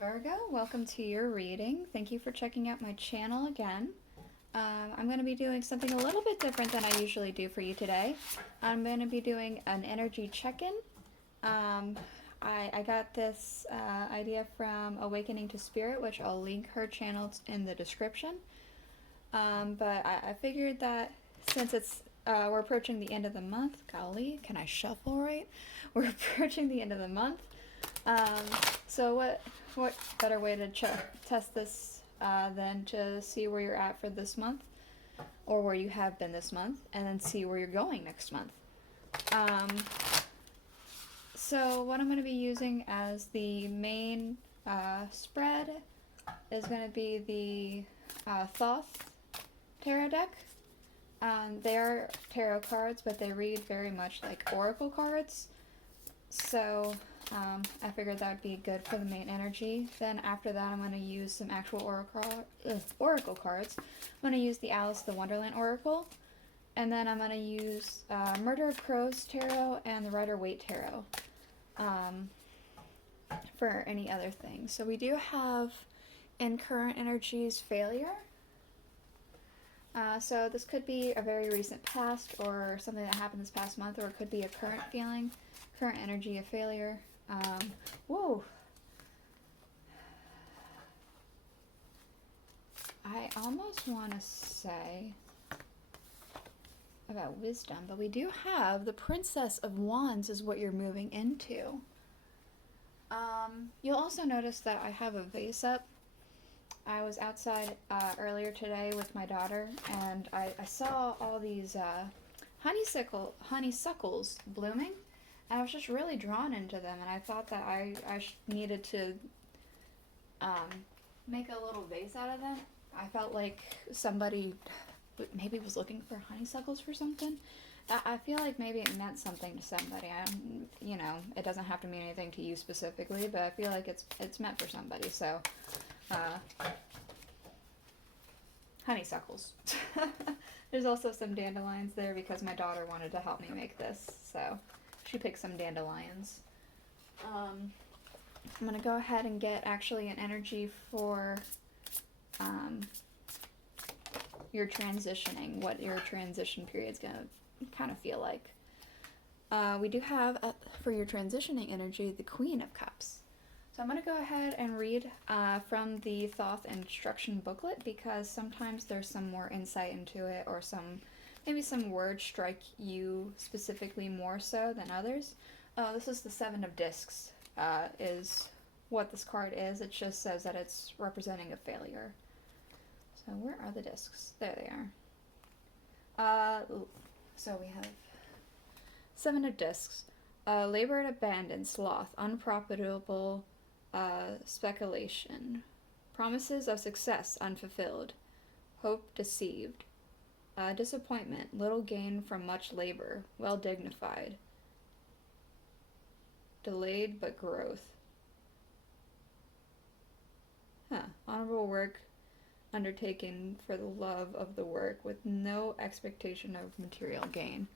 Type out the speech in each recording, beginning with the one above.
Virgo, welcome to your reading. Thank you for checking out my channel again. I'm going to be doing something a little bit different than I usually do for you today. I'm going to be doing an energy check-in. I got this idea from Awakening to Spirit, which I'll link her channel in the description. But I figured that since we're approaching the end of the month, golly, can I shuffle right? We're approaching the end of the month. So what better way to test this than to see where you're at for this month, or where you have been this month, and then see where you're going next month. So what I'm going to be using as the main spread is going to be the Thoth tarot deck. They are tarot cards, but they read very much like oracle cards. So I figured that would be good for the main energy. Then after that, I'm going to use some actual oracle cards. I'm going to use the Alice the Wonderland Oracle. And then I'm going to use Murder of Crows Tarot and the Rider-Waite Tarot for any other things. So we do have in current energies failure. So this could be a very recent past or something that happened this past month, or it could be a current feeling, current energy of failure. Whoa. I almost want to say about wisdom, but we do have the Princess of Wands is what you're moving into. You'll also notice that I have a vase up. I was outside earlier today with my daughter, and I saw all these honeysuckles blooming. I was just really drawn into them, and I thought that I needed to make a little vase out of them. I felt like somebody maybe was looking for honeysuckles for something. I feel like maybe it meant something to somebody. It doesn't have to mean anything to you specifically, but I feel like it's meant for somebody. So, honeysuckles. There's also some dandelions there because my daughter wanted to help me make this, so she picked some dandelions. I'm going to go ahead and get actually an energy for your transitioning, what your transition period is going to kind of feel like. We do have, for your transitioning energy, the Queen of Cups. So I'm going to go ahead and read from the Thoth instruction booklet, because sometimes there's some more insight into it, or maybe some words strike you specifically more so than others. This is the Seven of Discs, is what this card is. It just says that it's representing a failure. So where are the discs? There they are. So we have Seven of Discs. Labored abandon, sloth, unprofitable speculation, promises of success unfulfilled, hope deceived, disappointment, little gain from much labor, well dignified, delayed but growth. Honorable work undertaken for the love of the work with no expectation of material gain.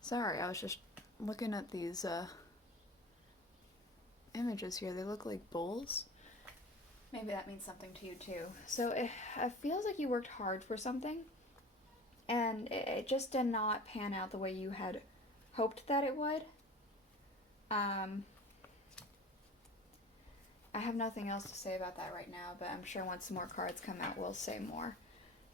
Sorry, I was just looking at these images here. They look like bowls. Maybe that means something to you too. So it feels like you worked hard for something, and it just did not pan out the way you had hoped that it would. I have nothing else to say about that right now, but I'm sure once some more cards come out, we'll say more.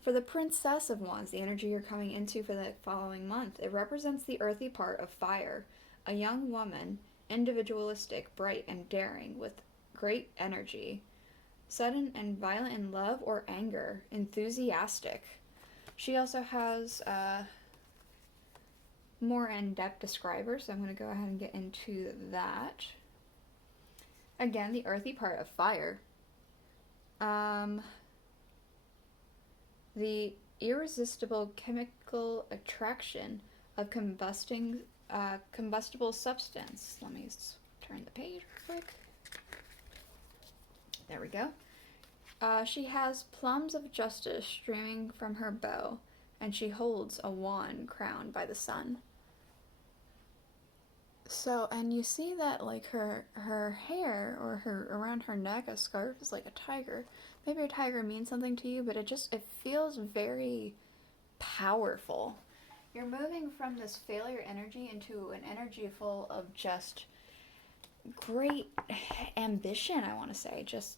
For the Princess of Wands, the energy you're coming into for the following month, it represents the earthy part of fire, a young woman, individualistic, bright, and daring, with great energy, sudden and violent in love or anger, enthusiastic. She also has more in-depth describer, so I'm going to go ahead and get into that. Again, the earthy part of fire. The irresistible chemical attraction of combustible substance. Let me turn the page real quick. There we go. She has plums of justice streaming from her bow, and she holds a wand crowned by the sun. So, and you see that like her hair or her around her neck, a scarf is like a tiger. Maybe a tiger means something to you, but it feels very powerful. You're moving from this failure energy into an energy full of just great ambition, I want to say. Just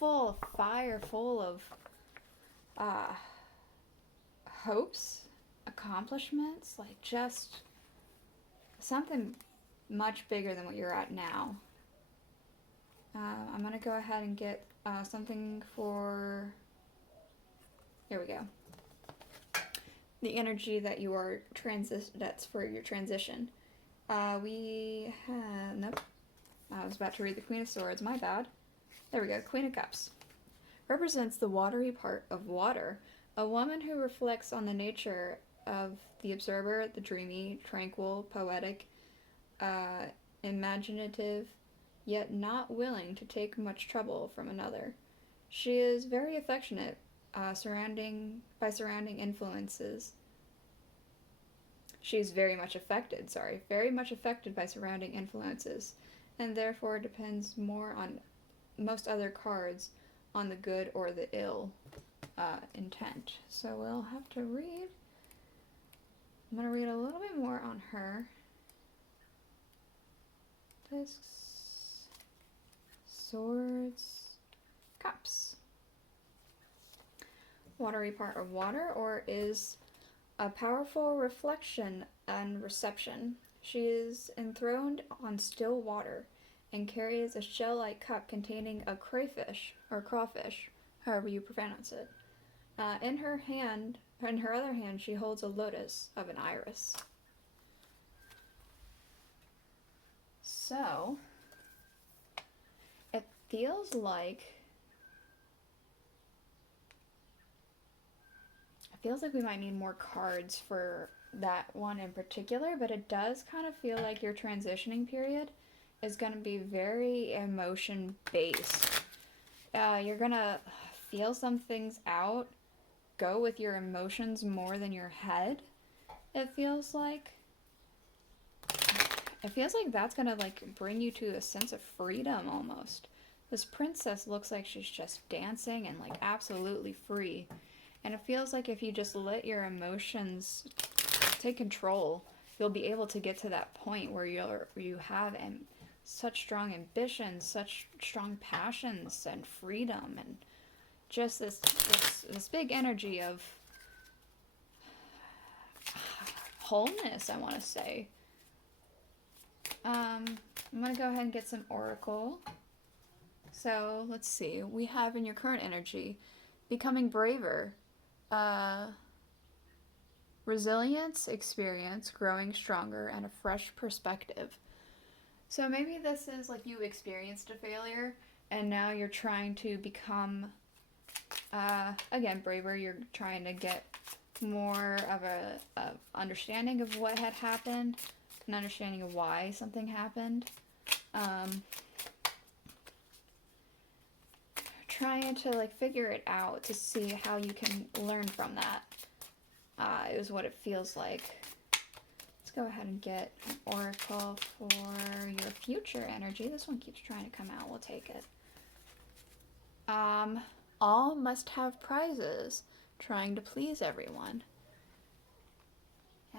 full of fire, full of uh, hopes, accomplishments, like just something much bigger than what you're at now. I'm going to go ahead and get something for... Here we go. The energy that you are that's for your transition. We have... Nope. I was about to read the Queen of Swords. My bad. There we go. Queen of Cups. Represents the watery part of water. A woman who reflects on the nature of the observer, the dreamy, tranquil, poetic, imaginative, yet not willing to take much trouble from another. She is very affectionate, surrounding influences. She's very much affected by surrounding influences, and therefore depends more on most other cards on the good or the ill intent. So we'll have to read. I'm going to read a little bit more on her. Discs, swords, cups. Watery part of water, or is a powerful reflection and reception. She is enthroned on still water and carries a shell-like cup containing a crayfish or crawfish, however you pronounce it. In her other hand, she holds a lotus of an iris. So, it feels like we might need more cards for that one in particular, but it does kind of feel like your transitioning period is going to be very emotion based. You're going to feel some things out, go with your emotions more than your head, it feels like. It feels like that's going to like bring you to a sense of freedom almost. This princess looks like she's just dancing and like absolutely free. And it feels like if you just let your emotions take control, you'll be able to get to that point where you have such strong ambitions, such strong passions and freedom, and just this big energy of wholeness, I want to say. I'm going to go ahead and get some oracle. So, let's see. We have in your current energy, becoming braver. Resilience, experience, growing stronger, and a fresh perspective. So maybe this is like you experienced a failure and now you're trying to become, again, braver. You're trying to get more of a understanding of what had happened, an understanding of why something happened. Trying to like figure it out to see how you can learn from that. Is what it feels like. Let's go ahead and get an oracle for your future energy. This one keeps trying to come out. We'll take it. All must have prizes. Trying to please everyone.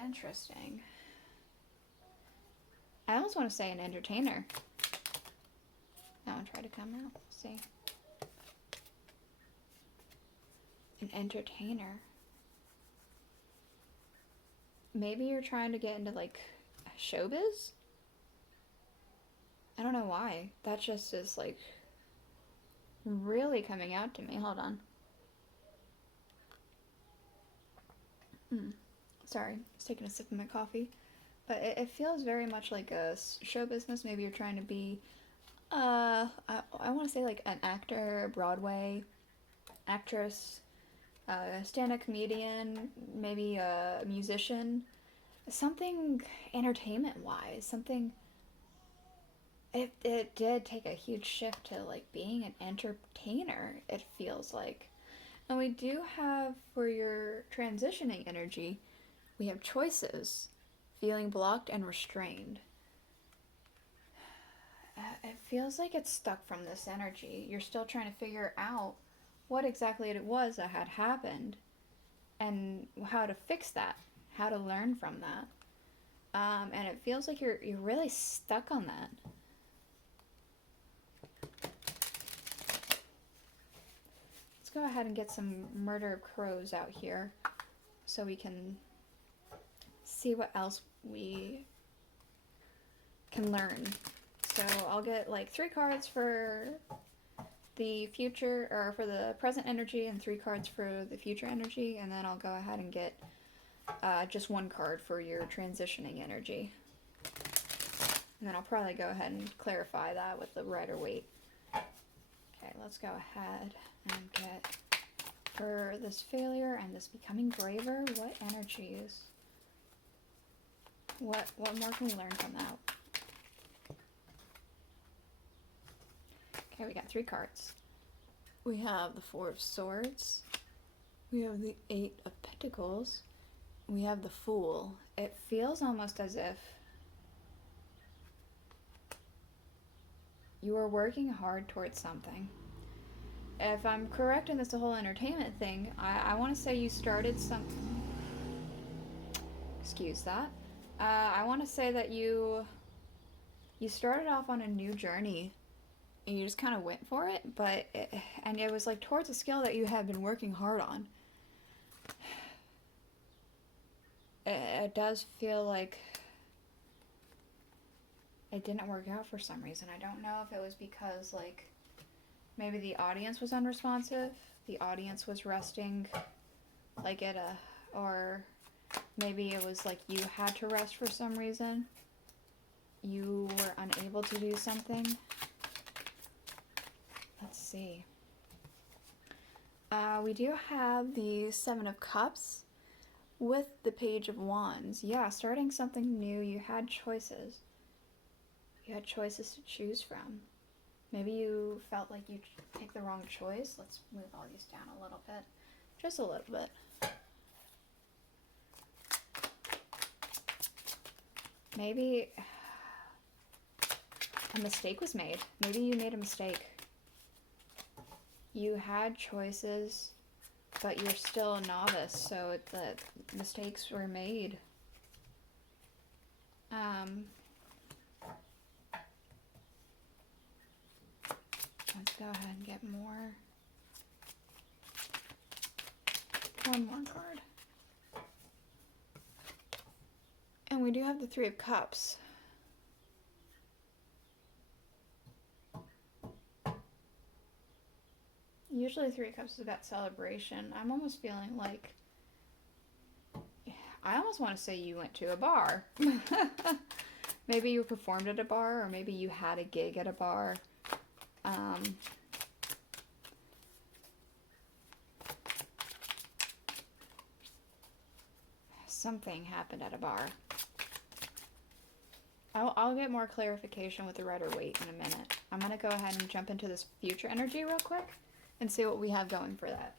Interesting. I almost want to say an entertainer. That one tried to come out. Let's see. An entertainer. Maybe you're trying to get into like showbiz? I don't know why. That just is like really coming out to me. Hold on. Sorry, I was taking a sip of my coffee. But it feels very much like a show business. Maybe you're trying to be, I want to say like an actor, Broadway actress, stand-up comedian, maybe a musician, something entertainment-wise, something. It did take a huge shift to like being an entertainer, it feels like. And we do have, for your transitioning energy, we have choices, feeling blocked and restrained. it feels like it's stuck from this energy. You're still trying to figure out what exactly it was that had happened and how to fix that, how to learn from that. And it feels like you're really stuck on that. Let's go ahead and get some murder crows out here so we can see what else we can learn. So I'll get like 3 cards for the future, or for the present energy, and 3 cards for the future energy, and then I'll go ahead and get just 1 card for your transitioning energy. And then I'll probably go ahead and clarify that with the Rider-Waite. Okay, let's go ahead and get for this failure and this becoming braver, what energies? What more can we learn from that? Okay, we got 3 cards. We have the 4 of Swords. We have the 8 of Pentacles. We have the Fool. It feels almost as if you are working hard towards something. If I'm correct in this whole entertainment thing, I want to say you started something. Excuse that. I want to say that you started off on a new journey and you just kind of went for it, and it was like towards a skill that you had been working hard on. It does feel like it didn't work out for some reason. I don't know if it was because like maybe the audience was unresponsive, the audience was resting like or maybe it was like you had to rest for some reason. You were unable to do something. Let's see. We do have the 7 of Cups with the Page of Wands. Yeah, starting something new, you had choices. You had choices to choose from. Maybe you felt like you picked the wrong choice. Let's move all these down a little bit. Just a little bit. Maybe a mistake was made. Maybe you made a mistake. You had choices, but you're still a novice, so the mistakes were made. Let's go ahead and get more. 1 more card. And we do have the 3 of Cups. Usually 3 of Cups is about celebration. I'm almost feeling like, I almost want to say you went to a bar. Maybe you performed at a bar, or maybe you had a gig at a bar. Something happened at a bar. I'll get more clarification with the Rider-Waite in a minute. I'm going to go ahead and jump into this future energy real quick and see what we have going for that.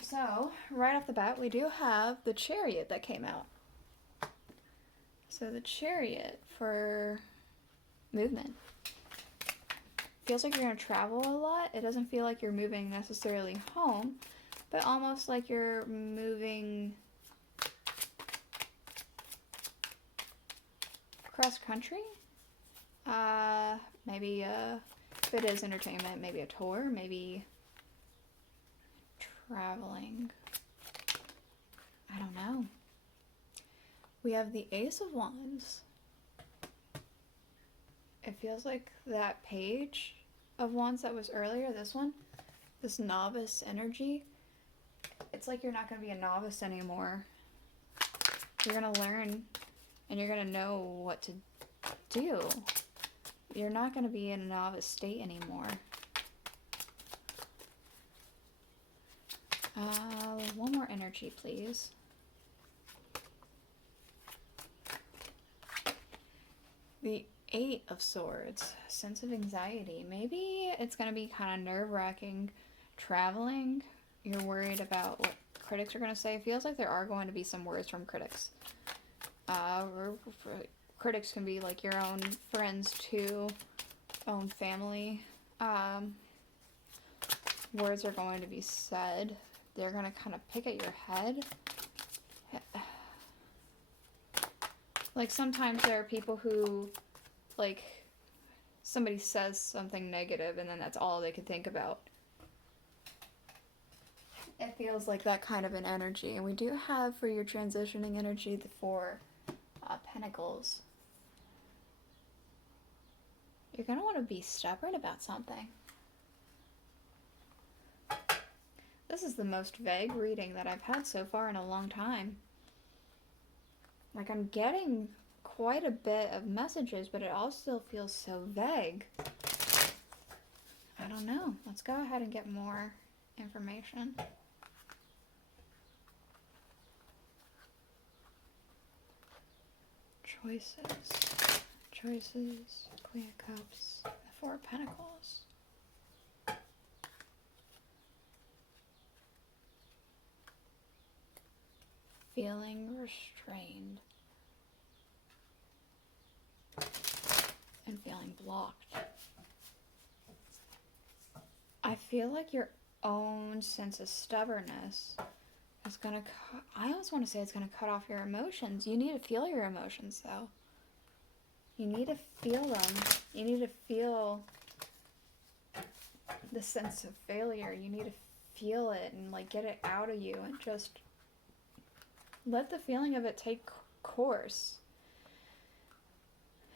So, right off the bat, we do have the Chariot that came out. So the Chariot for movement. Feels like you're going to travel a lot. It doesn't feel like you're moving necessarily home, but almost like you're moving cross country. Maybe if it is entertainment, maybe a tour, maybe traveling. I don't know. We have the Ace of Wands. It feels like that Page of Wands that was earlier, this one, this novice energy. It's like you're not going to be a novice anymore. You're going to learn and you're going to know what to do. You're not going to be in a novice state anymore. 1 more energy, please. The 8 of Swords. Sense of anxiety. Maybe it's going to be kind of nerve-wracking traveling. You're worried about what critics are going to say. It feels like there are going to be some words from critics. critics can be like your own friends too, own family. Words are going to be said. They're going to kind of pick at your head. Like, sometimes there are people who, like, somebody says something negative and then that's all they can think about. It feels like that kind of an energy. And we do have, for your transitioning energy, the 4 Pentacles. You're going to want to be stubborn about something. This is the most vague reading that I've had so far in a long time. Like, I'm getting quite a bit of messages, but it all still feels so vague. I don't know. Let's go ahead and get more information. Choices, Queen of Cups, the 4 Pentacles. Feeling restrained and feeling blocked. I feel like your own sense of stubbornness is gonna I almost want to say it's gonna cut off your emotions. You need to feel your emotions, though. You need to feel them. You need to feel the sense of failure. You need to feel it and, like, get it out of you and just let the feeling of it take course.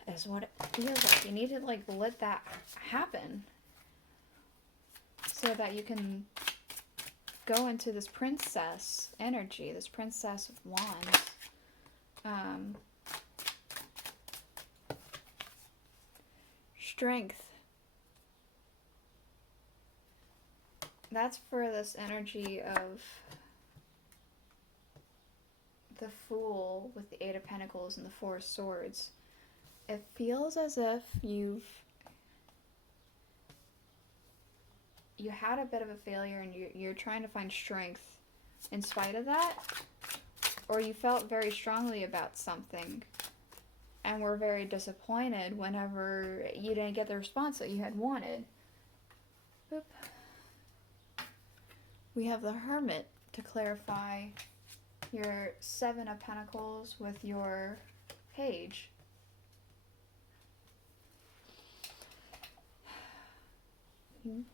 Is what it feels like. You need to, like, let that happen so that you can go into this princess energy, this Princess of Wands. Strength. That's for this energy of the Fool with the 8 of Pentacles and the 4 of Swords. It feels as if you had a bit of a failure and you're trying to find strength in spite of that, or you felt very strongly about something and were very disappointed whenever you didn't get the response that you had wanted. Boop. We have the Hermit to clarify your 7 of Pentacles with your Page. It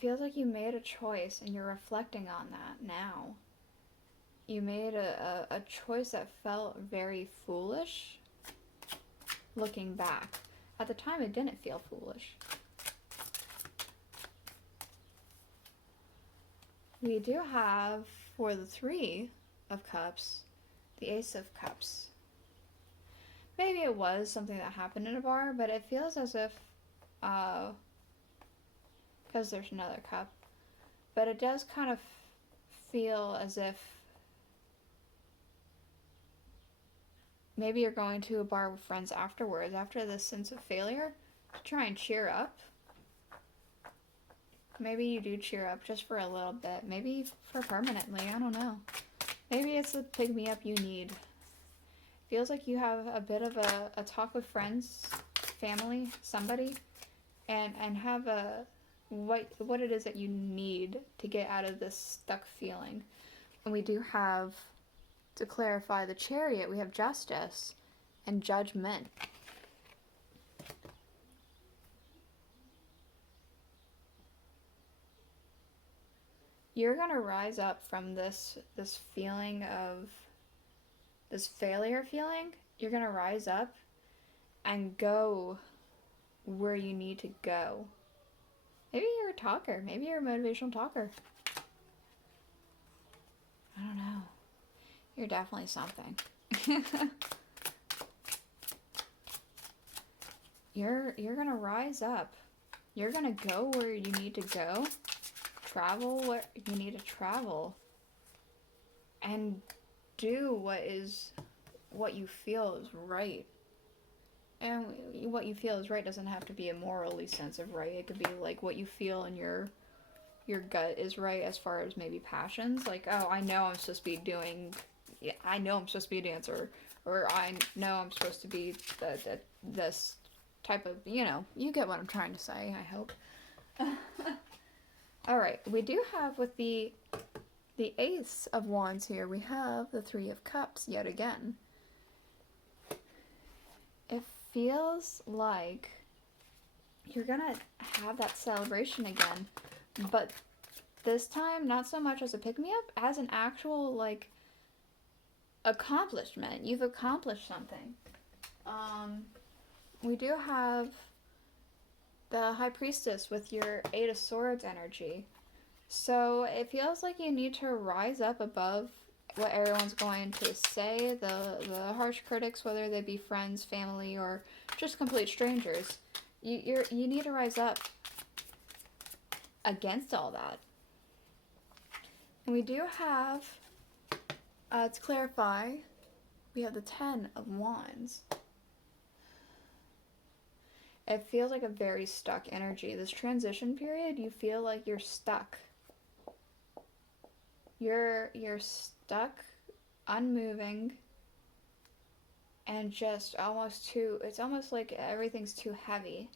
feels like you made a choice and you're reflecting on that now. You made a choice that felt very foolish looking back. At the time, it didn't feel foolish. We do have, for the 3 of Cups, the Ace of Cups. Maybe it was something that happened in a bar, but it feels as if, because there's another cup, but it does kind of feel as if maybe you're going to a bar with friends afterwards, after this sense of failure, to try and cheer up. Maybe you do cheer up just for a little bit, maybe for permanently, I don't know. Maybe it's the pick-me-up you need. Feels like you have a bit of a talk with friends, family, somebody, and have what it is that you need to get out of this stuck feeling. And we do have, to clarify the Chariot, we have Justice and Judgment. You're going to rise up from this feeling of, this failure feeling. You're going to rise up and go where you need to go. Maybe you're a talker. Maybe you're a motivational talker. I don't know. You're definitely something. You're going to rise up. You're going to go where you need to go. Travel what you need to travel. And do what you feel is right. And what you feel is right doesn't have to be a morally sense of right. It could be like what you feel in your gut is right, as far as maybe passions. Like, oh, I know I'm supposed to be a dancer, or I know I'm supposed to be this type of, you get what I'm trying to say, I hope. All right, we do have with the Ace of Wands here, we have the Three of Cups yet again. It feels like you're gonna have that celebration again, but this time not so much as a pick-me-up as an actual, like, accomplishment. You've accomplished something. We do have the High Priestess with your Eight of Swords energy. So it feels like you need to rise up above what everyone's going to say, the harsh critics, whether they be friends, family, or just complete strangers. You need to rise up against all that. And we do have, to clarify, we have the Ten of Wands. It feels like a very stuck energy. This transition period, you feel like you're stuck. You're stuck, unmoving, and just it's almost like everything's too heavy.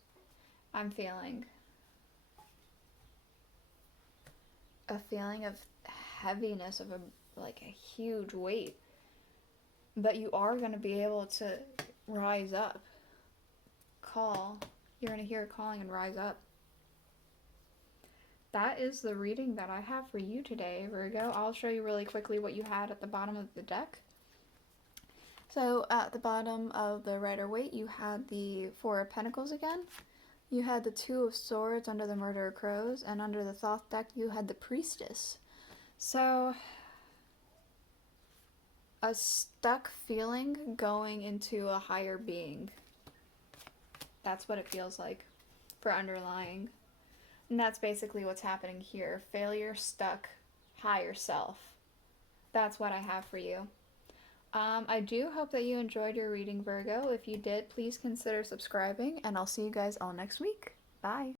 I'm feeling a feeling of heaviness, of a huge weight. But you are going to be able to rise up. You're going to hear it calling and rise up. That is the reading that I have for you today, Virgo. I'll show you really quickly what you had at the bottom of the deck. So at the bottom of the Rider-Waite, you had the Four of Pentacles again. You had the Two of Swords under the Murder of Crows, and under the Thoth deck, you had the Priestess. So a stuck feeling going into a higher being. That's what it feels like for underlying. And that's basically what's happening here. Failure, stuck, higher self. That's what I have for you. I do hope that you enjoyed your reading, Virgo. If you did, please consider subscribing, and I'll see you guys all next week. Bye.